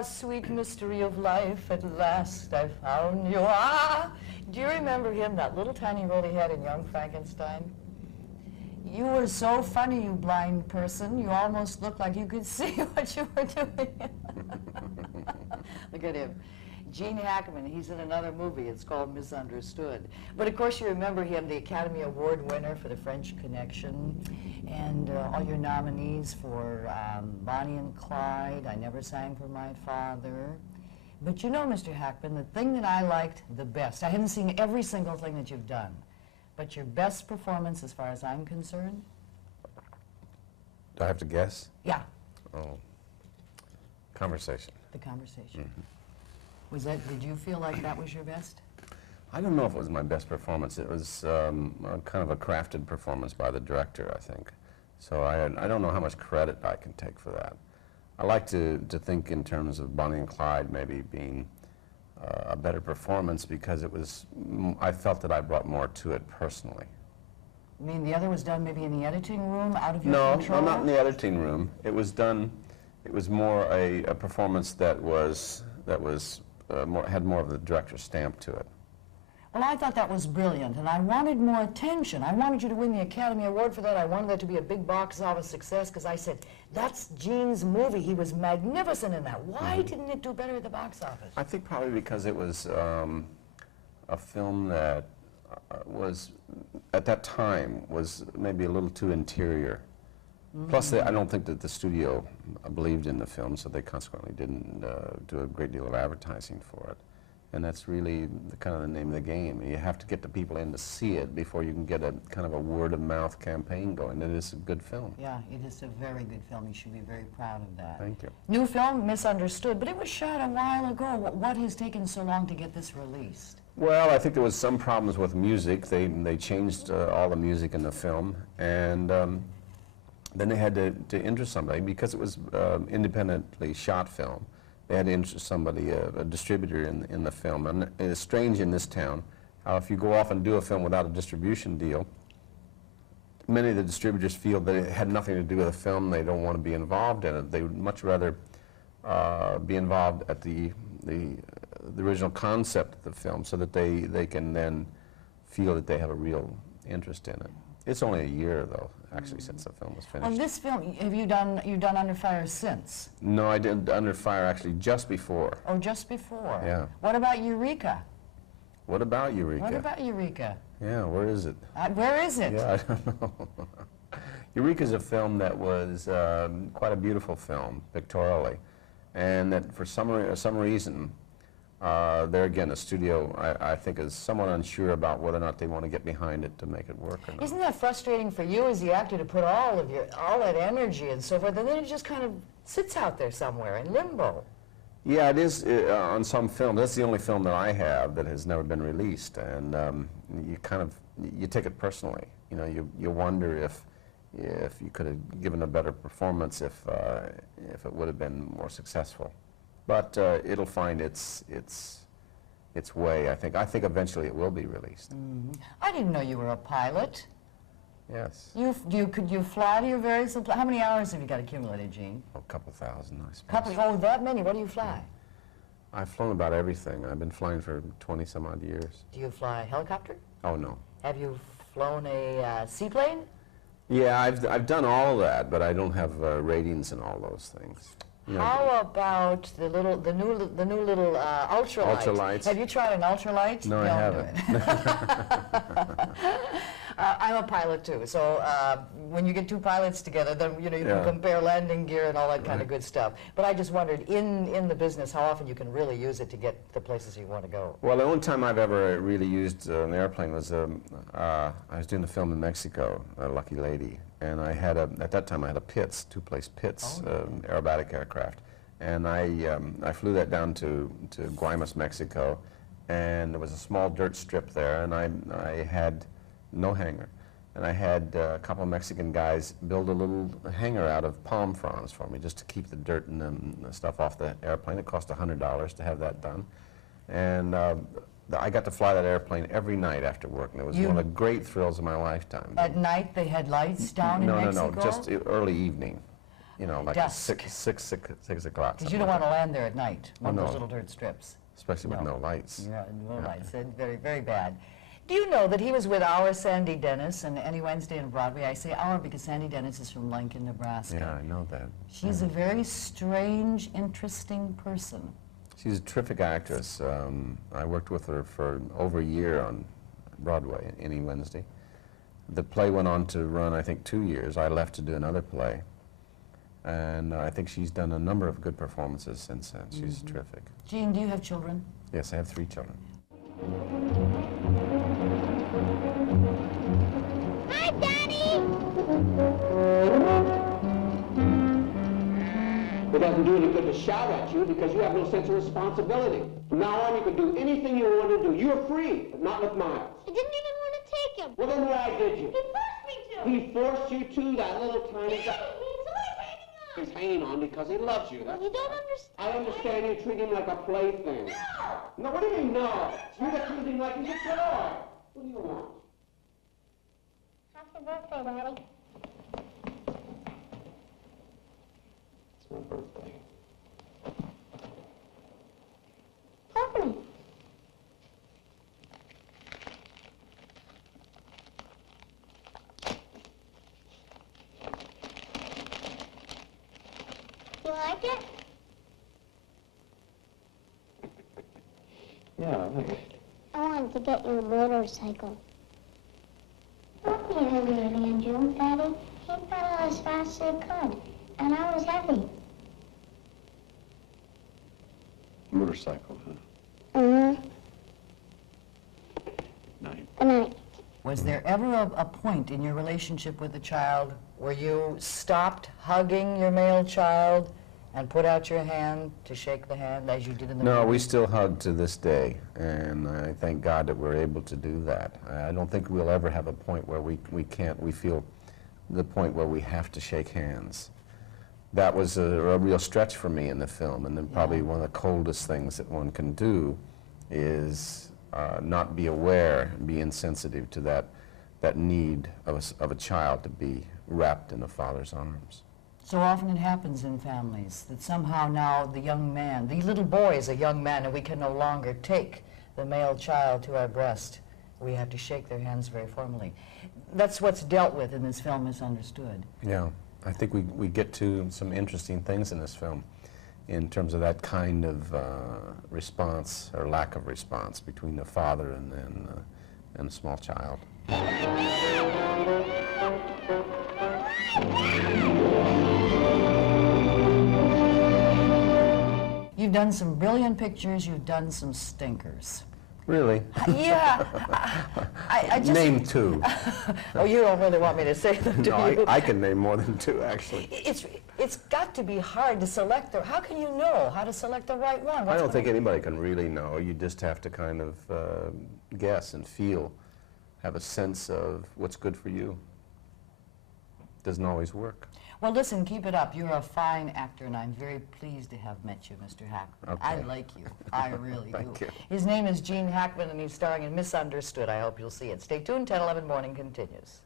Ah, sweet mystery of life, at last I found you. Ah! Do you remember him, that little tiny role he had in Young Frankenstein? You were so funny, you blind person. You almost looked like you could see what you were doing. Look at him. Gene Hackman, he's in another movie. It's called Misunderstood. But of course you remember him, the Academy Award winner for The French Connection, and all your nominees for Bonnie and Clyde, I Never Sang for My Father. But you know, Mr. Hackman, the thing that I liked the best, I haven't seen every single thing that you've done, but your best performance, as far as I'm concerned? Do I have to guess? Yeah. Oh, Conversation. The Conversation. Mm-hmm. Was that, did you feel like that was your best? I don't know if it was my best performance. It was kind of a crafted performance by the director, I think. So I don't know how much credit I can take for that. I like to think in terms of Bonnie and Clyde maybe being a better performance because it was, I felt that I brought more to it personally. You mean the other was done maybe in the editing room, out of your control? No, not in the editing room. It was done, it was more a performance that had more of the director's stamp to it. Well, I thought that was brilliant, and I wanted more attention. I wanted you to win the Academy Award for that. I wanted that to be a big box office success, because I said, that's Gene's movie. He was magnificent in that. Why didn't it do better at the box office? I think probably because it was a film that was, at that time, was maybe a little too interior. Plus, I don't think that the studio believed in the film, so they consequently didn't do a great deal of advertising for it. And that's really kind of the name of the game. You have to get the people in to see it before you can get a kind of a word-of-mouth campaign going. It is a good film. Yeah, it is a very good film. You should be very proud of that. Thank you. New film, Misunderstood, but it was shot a while ago. What has taken so long to get this released? Well, I think there was some problems with music. They changed all the music in the film, and then they had to interest somebody, because it was independently shot film. They had to interest somebody, a distributor in the film. And it's strange in this town how if you go off and do a film without a distribution deal, many of the distributors feel that it had nothing to do with the film. They don't want to be involved in it. They would much rather be involved at the original concept of the film, so that they can then feel that they have a real interest in it. It's only a year, though, actually, since the film was finished. On this film, have you've done Under Fire since? No, I did Under Fire actually just before. Oh, just before? Yeah. What about Eureka? What about Eureka? What about Eureka? Yeah, where is it? Where is it? Yeah, I don't know. Eureka's a film that was quite a beautiful film, pictorially, and that for some reason, there again, a studio, I think, is somewhat unsure about whether or not they want to get behind it to make it work or not. Isn't that frustrating for you as the actor to put all that energy and so forth, and then it just kind of sits out there somewhere in limbo? Yeah, it is on some film. That's the only film that I have that has never been released, and you take it personally. You know, you wonder if you could have given a better performance if it would have been more successful. But it'll find its way, I think. I think eventually it will be released. I didn't know you were a pilot. Yes. Could you fly to your various, how many hours have you got accumulated, Gene? A couple thousand, I suppose. Oh, that many? What do you fly? I've flown about everything. I've been flying for 20-some-odd years. Do you fly a helicopter? Oh, no. Have you flown a seaplane? Yeah, I've done all of that, but I don't have ratings and all those things. You know, how about the new little ultralight? Ultralights. Have you tried an ultralight? No, I haven't. I'm a pilot too, so when you get two pilots together, then you can compare landing gear and all that kind of good stuff. But I just wondered, in the business, how often you can really use it to get the places you want to go? Well, the only time I've ever really used an airplane was I was doing the film in Mexico, Lucky Lady, and I had at that time I had a Pitts, two-place Pitts aerobatic aircraft, and I flew that down to Guaymas, Mexico, and there was a small dirt strip there, and I had no hangar. And I had a couple of Mexican guys build a little hangar out of palm fronds for me, just to keep the dirt and the stuff off the airplane. It cost $100 to have that done. And I got to fly that airplane every night after work, and it was one of the great thrills of my lifetime. At night they had lights down in Mexico? No, just early evening. you know, like Dusk. 6 o'clock. Because you don't want to land there at night, one of no. those little dirt strips. Especially with no lights. Yeah, no lights. Very, very bad. Do you know that he was with our Sandy Dennis, and any Wednesday on Broadway? I say our because Sandy Dennis is from Lincoln, Nebraska. Yeah, I know that. She's a very strange, interesting person. She's a terrific actress. I worked with her for over a year on Broadway, any Wednesday. The play went on to run, I think, 2 years. I left to do another play. And I think she's done a number of good performances since then. She's terrific. Gene, do you have children? Yes, I have 3 children. Hi, Daddy! It doesn't do any good to shout at you because you have no sense of responsibility. From now on, you can do anything you want to do. You're free, but not with Miles. I didn't even want to take him. Well, then why did you? He forced me to. He forced you to, that little tiny guy. He's always hanging on. He's hanging on because he loves you. That's You don't understand. I understand you treat him like a plaything. No! No, what do you mean, no? You just treat him like he's a toy. What do you want? Happy birthday, Daddy. It's my birthday. Open it. You like it? Yeah, I like it. I wanted to get you a motorcycle. Don't be a hurry, Andrew, Daddy. He pedaled as fast as he could, and I was heavy. Motorcycle, huh? Mm-hmm. Night. Good night. Was there ever a point in your relationship with the child where you stopped hugging your male child and put out your hand to shake the hand as you did in the No, movie? we still hug to this day, and I thank God that we're able to do that. I don't think we'll ever have a point where we feel the point where we have to shake hands. That was a real stretch for me in the film, and then probably one of the coldest things that one can do is not be aware and be insensitive to that need of a child to be wrapped in a father's arms. So often it happens in families that somehow now the young man, the little boy is a young man, and we can no longer take the male child to our breast. We have to shake their hands very formally. That's what's dealt with in this film, Misunderstood. Yeah, I think we get to some interesting things in this film in terms of that kind of response or lack of response between the father and a small child. You've done some brilliant pictures, you've done some stinkers. Really? Yeah. I just... Name 2. Oh, you don't really want me to say them, do No, you? I can name more than 2, actually. It's got to be hard to select the... How can you know how to select the right one? I don't think anybody can really know. You just have to kind of guess and feel, have a sense of what's good for you. Doesn't always work. Well, listen, keep it up. You're a fine actor, and I'm very pleased to have met you, Mr. Hackman. Okay. I like you. I really Thank do. you. His name is Gene Hackman, and he's starring in Misunderstood. I hope you'll see it. Stay tuned. 10/11 Morning continues.